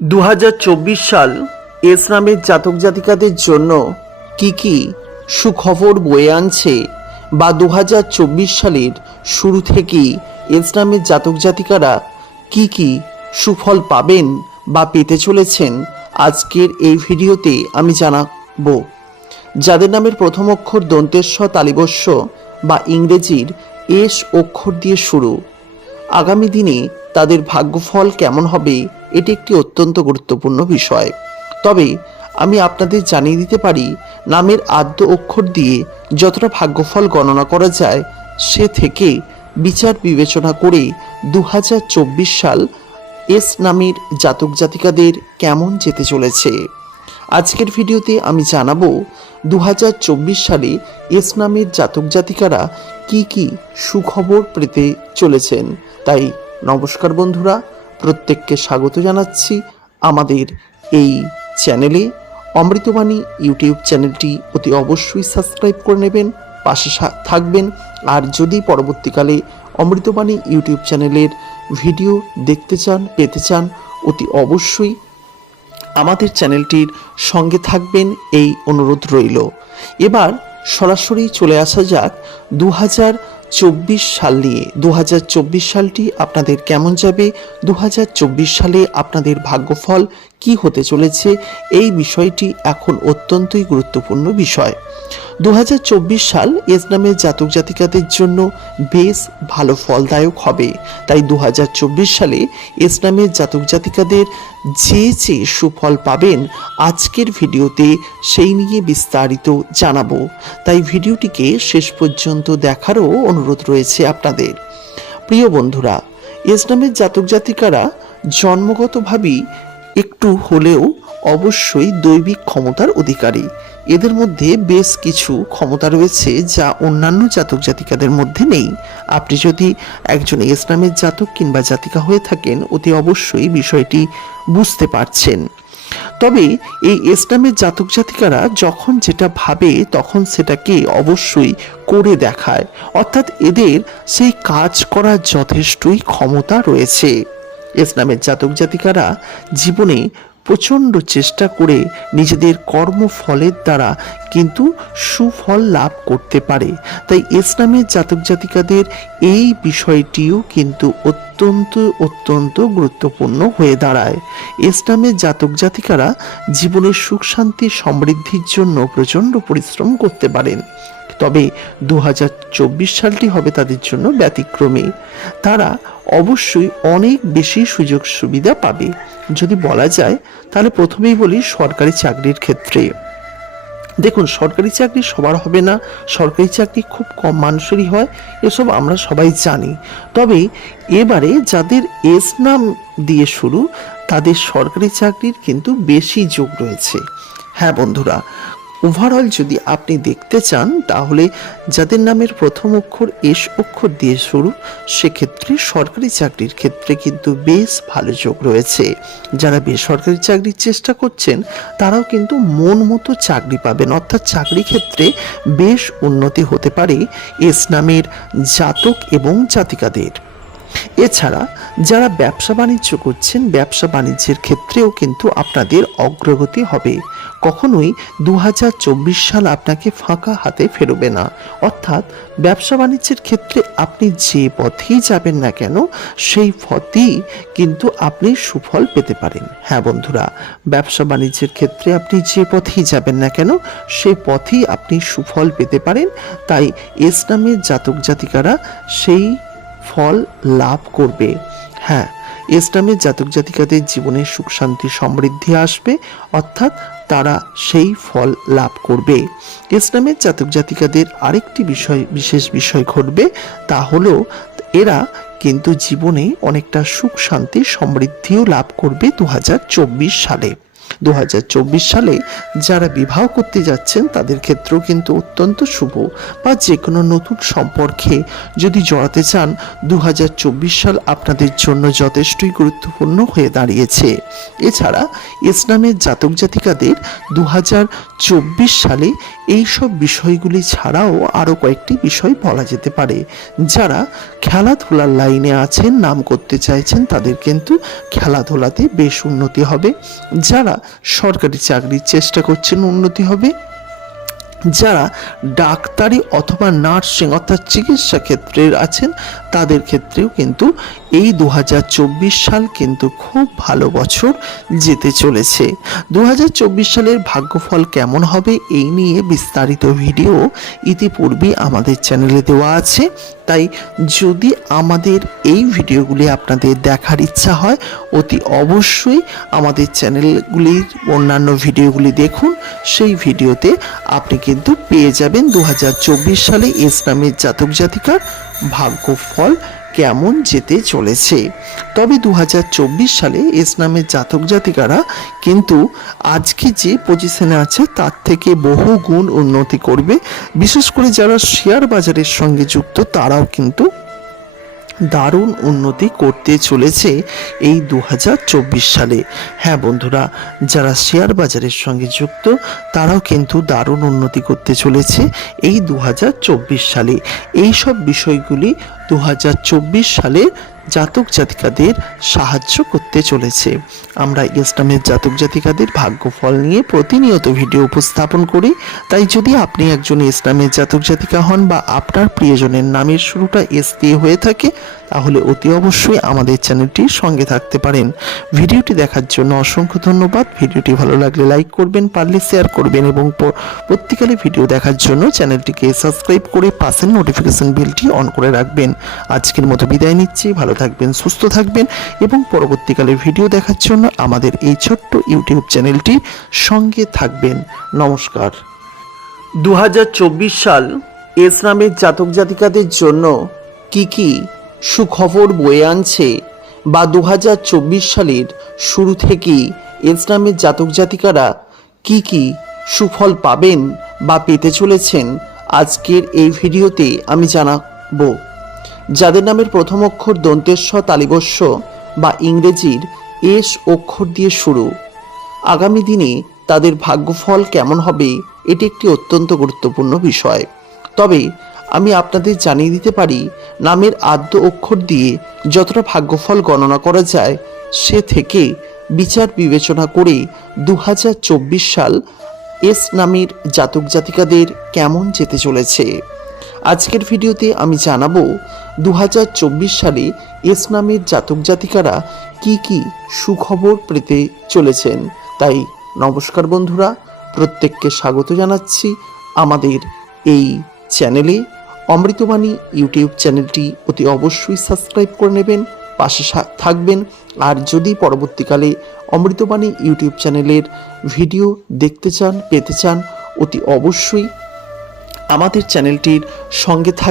দু হাজার চব্বিশ সাল এস নামের জাতক জাতিকাদের জন্য কি কি সুখবর বয়ে আনছে বা দু হাজার চব্বিশ সালের শুরু থেকেই এস নামের জাতক জাতিকারা কি কি সুফল পাবেন বা পেতে চলেছেন আজকের এই ভিডিওতে আমি জানাব। যাদের নামের প্রথম অক্ষর দন্তেশ্ব তালিবস্য বা ইংরেজির এস অক্ষর দিয়ে শুরু। আগামী দিনে তাদের ভাগ্যফল কেমন হবে এটি একটি অত্যন্ত গুরুত্বপূর্ণ বিষয়। তবে আমি আপনাদের জানিয়ে দিতে পারি, নামের আদ্য অক্ষর দিয়ে যতটা ভাগ্যফল গণনা করা যায়, সে থেকে বিচার বিবেচনা করে দু হাজার চব্বিশ সাল এস নামের জাতক জাতিকাদের কেমন যেতে চলেছে। আজকের ভিডিওতে আমি জানাব দু হাজার চব্বিশ সালে এস নামের জাতক জাতিকারা কি কি সুখবর পেতে চলেছেন। তাই নমস্কার বন্ধুরা প্রত্যেককে স্বাগত জানাচ্ছি আমাদের এই চ্যানেলে। অমৃতবাণী ইউটিউব চ্যানেলটি অতি অবশ্যই সাবস্ক্রাইব করে নেবেন, পাশে থাকবেন। আর যদি পরবর্তীকালে অমৃতবাণী ইউটিউব চ্যানেলের ভিডিও দেখতে চান, পেতে চান, অতি অবশ্যই আমাদের চ্যানেলটির সঙ্গে থাকবেন এই অনুরোধ রইল। এবার সরাসরি চলে আসা যাক। দু হাজার চব্বিশ সাল নিয়ে দু হাজার চব্বিশ সালটি আপনাদের কেমন যাবে? দু হাজার চব্বিশ সালে আপনাদের ভাগ্যফল কি হতে চলেছে এই বিষয়টি এখন অত্যন্তই গুরুত্বপূর্ণ বিষয়। দু হাজার চব্বিশ সাল এস নামের জাতক জাতিকাদের জন্য বেশ ভালো ফলদায়ক হবে। তাই দু হাজার চব্বিশ সালে এস নামের জাতক জাতিকাদের যে যে সুফল পাবেন আজকের ভিডিওতে সেই নিয়ে বিস্তারিত জানাব। তাই ভিডিওটিকে শেষ পর্যন্ত দেখারও অনুরোধ রয়েছে আপনাদের। প্রিয় বন্ধুরা, এস নামের জাতক জাতিকারা জন্মগতভাবেই একটু হলেও অবশ্যই দৈবিক ক্ষমতার অধিকারী। এদের মধ্যে বেশ কিছু ক্ষমতা রয়েছে যা অন্যান্য জাতক জাতিকাদের মধ্যে নেই। আপনি যদি একজন ইসলামের জাতক কিংবা জাতিকা হয়ে থাকেন, অতি অবশ্যই বিষয়টি বুঝতে পারছেন। তবে এই ইসলামের জাতক জাতিকারা যখন যেটা ভাবে, তখন সেটাকে অবশ্যই করে দেখায়। অর্থাৎ এদের সেই কাজ করার যথেষ্টই ক্ষমতা রয়েছে। ইসলামের জাতক জাতিকারা জীবনে প্রচণ্ড চেষ্টা করে নিজেদের কর্মফলের দ্বারা কিন্তু সুফল লাভ করতে পারে। তাই ইসলামের জাতক জাতিকাদের এই বিষয়টিও কিন্তু অত্যন্ত অত্যন্ত গুরুত্বপূর্ণ হয়ে দাঁড়ায়। ইসলামের জাতক জাতিকারা জীবনের সুখ, শান্তি, সমৃদ্ধির জন্য প্রচণ্ড পরিশ্রম করতে পারেন। তবে দুহাজার চব্বিশ সালটি হবে তাদের জন্য ব্যতিক্রমী। তারা অবশ্যই অনেক বেশি সুযোগ সুবিধা পাবে। যদি বলা যায়, তাহলে প্রথমেই বলি সরকারি চাকরির ক্ষেত্রে। দেখুন, সরকারি চাকরি সবার হবে না, সরকারি চাকরি খুব কম মানুষেরই হয়, এসব আমরা সবাই জানি। তবে এবারে যাদের এস নাম দিয়ে শুরু, তাদের সরকারি চাকরির কিন্তু বেশি যোগ রয়েছে। হ্যাঁ বন্ধুরা ওভারঅল যদি আপনি দেখতে চান, তাহলে যাদের নামের প্রথম অক্ষর এস অক্ষর দিয়ে শুরু, সেক্ষেত্রে সরকারি চাকরির ক্ষেত্রে কিন্তু বেশ ভালো যোগ রয়েছে। যারা বেসরকারি চাকরির চেষ্টা করছেন, তারাও কিন্তু মন মতো চাকরি পাবেন। অর্থাৎ চাকরি ক্ষেত্রে বেশ উন্নতি হতে পারে। এস নামের জাতক এবং জাতিকাদের। এছাড়া যারা ব্যবসা বাণিজ্য করছেন, ব্যবসা বাণিজ্যের ক্ষেত্রেও কিন্তু আপনাদের অগ্রগতি হবে। কখনোই দু হাজার চব্বিশ সাল আপনাকে ফাঁকা হাতে ফেরবে না। অর্থাৎ ব্যবসা বাণিজ্যের ক্ষেত্রে আপনি যে পথেই যাবেন না কেন, সেই পথেই কিন্তু আপনি সুফল পেতে পারেন। হ্যাঁ বন্ধুরা, ব্যবসা বাণিজ্যের ক্ষেত্রে আপনি যে পথেই যাবেন না কেন, সে পথেই আপনি সুফল পেতে পারেন। তাই এস নামের জাতক জাতিকারা সেই ফল লাভ করবে। হ্যাঁ ইসলামের জাতক জাতিকাদের জীবনে সুখ, শান্তি, সমৃদ্ধি আসবে, অর্থাৎ তারা সেই ফল লাভ করবে। ইসলামের জাতক জাতিকাদের আরেকটি বিষয়, বিশেষ বিষয় ঘটবে, তা হলো এরা কিন্তু জীবনে অনেকটা সুখ, শান্তি, সমৃদ্ধিও লাভ করবে দু হাজার চব্বিশ সালে। দু হাজার চব্বিশ সালে যারা বিবাহ করতে যাচ্ছেন, তাদের ক্ষেত্রেও কিন্তু অত্যন্ত শুভ বা যে কোনো নতুন সম্পর্কে যদি জড়াতে চান দু হাজার চব্বিশ সাল আপনাদের জন্য যথেষ্টই গুরুত্বপূর্ণ হয়ে দাঁড়িয়েছে। এছাড়া ইসলামের জাতক জাতিকাদের দু হাজার চব্বিশ সালে এই সব বিষয়গুলি ছাড়াও আরও কয়েকটি বিষয় বলা যেতে পারে, যারা খেলাধুলার লাইনে আছেন, নাম করতে চাইছেন, তাদের কিন্তু খেলাধুলাতে বেশ উন্নতি হবে। যারা সরকারি চাকরির চেষ্টা করছেন, উন্নতি হবে। যারা ডাক্তারি অথবা নার্সিং অর্থাৎ চিকিৎসা ক্ষেত্রে আছেন, তাদের ক্ষেত্রেও কিন্তু এই দু হাজার চব্বিশ সাল কিন্তু খুব ভালো বছর যেতে চলেছে। দু হাজার চব্বিশ সালের ভাগ্যফল কেমন হবে এই নিয়ে বিস্তারিত ভিডিও ইতিপূর্বে আমাদের চ্যানেলে দেওয়া আছে। তাই যদি আমাদের এই ভিডিওগুলি আপনাদের দেখার ইচ্ছা হয়, অতি অবশ্যই আমাদের চ্যানেলগুলির অন্যান্য ভিডিওগুলি দেখুন। সেই ভিডিওতে আপনি কিন্তু পেয়ে যাবেন দু হাজার চব্বিশ সালে ইসলামের জাতক জাতিকার ভাগ্যফল কেমন যেতে চলেছে। তবে দু হাজার চব্বিশ সালে ইসলামের জাতক জাতিকারা কিন্তু আজকে যে পজিশনে আছে তার থেকে বহু গুণ উন্নতি করবে। বিশেষ করে যারা শেয়ার বাজারের সঙ্গে যুক্ত তারাও কিন্তু দারুণ উন্নতি করতে চলেছে এই দু হাজার চব্বিশ সালে। হ্যাঁ বন্ধুরা, যারা শেয়ার বাজারের সঙ্গে যুক্ত, তারাও কিন্তু দারুণ উন্নতি করতে চলেছে এই দু হাজার চব্বিশ সালে। এই সব বিষয়গুলি দু হাজার চব্বিশ সালে জাতক জাতিকাদের সাহায্য করতে চলেছে। আমরা ইসলামের জাতক জাতিকাদের ভাগ্যফল নিয়ে প্রতিনিয়ত ভিডিও উপস্থাপন করি। তাই যদি আপনি একজন ইসলামের জাতক জাতিকা হন বা আপনার প্রিয়জনের নামের শুরুটা এস দিয়ে হয়ে থাকে, তাহলে অতি অবশ্যই আমাদের চ্যানেলটির সঙ্গে থাকতে পারেন। ভিডিওটি দেখার জন্য অসংখ্য ধন্যবাদ। ভিডিওটি ভালো লাগলে লাইক করবেন, পারলে শেয়ার করবেন এবং প্রত্যেকালে ভিডিও দেখার জন্য চ্যানেলটিকে সাবস্ক্রাইব করে পাশের নোটিফিকেশন বেলটি অন করে রাখবেন। আজকের মতো বিদায় নিচ্ছি। ভালো থাকবেন, সুস্থ থাকবেন এবং পরবর্তীকালে ভিডিও দেখার জন্য আমাদের এই ছোট্ট ইউটিউব চ্যানেলটির সঙ্গে থাকবেন। নমস্কার। দু হাজার চব্বিশ সাল ইসলামের জাতক জাতিকাদের জন্য কি কি সুখবর বয়ে আনছে বা দু হাজার চব্বিশ সালের শুরু থেকেই ইসলামের জাতক জাতিকারা কি কি সুফল পাবেন বা পেতে চলেছেন, আজকের এই ভিডিওতে আমি জানাব। যাদের নামের প্রথম অক্ষর দন্তেশ্ব তালিবস্য বা ইংরেজির এস অক্ষর দিয়ে শুরু। আগামী দিনে তাদের ভাগ্যফল কেমন হবে, এটি একটি অত্যন্ত গুরুত্বপূর্ণ বিষয়। তবে আমি আপনাদের জানিয়ে দিতে পারি, নামের আদ্য অক্ষর দিয়ে যতটা ভাগ্যফল গণনা করা যায়, সে থেকে বিচার বিবেচনা করে দু হাজার চব্বিশ সাল এস নামের জাতক জাতিকাদের কেমন যেতে চলেছে। আজকের ভিডিওতে আমি জানাব দু হাজার চব্বিশ সালে এস নামের জাতক জাতিকারা কি কি সুখবর পেতে চলেছেন? তাই নমস্কার বন্ধুরা, প্রত্যেককে স্বাগত জানাচ্ছি আমাদের এই চ্যানেলে। অমৃতবাণী ইউটিউব চ্যানেলটি অতি অবশ্যই সাবস্ক্রাইব করে নেবেন, পাশে থাকবেন। আর যদি পরবর্তীকালে অমৃতবাণী ইউটিউব চ্যানেলের ভিডিও দেখতে চান, পেতে চান, অতি অবশ্যই আমাদের চ্যানেলটির সঙ্গে থাক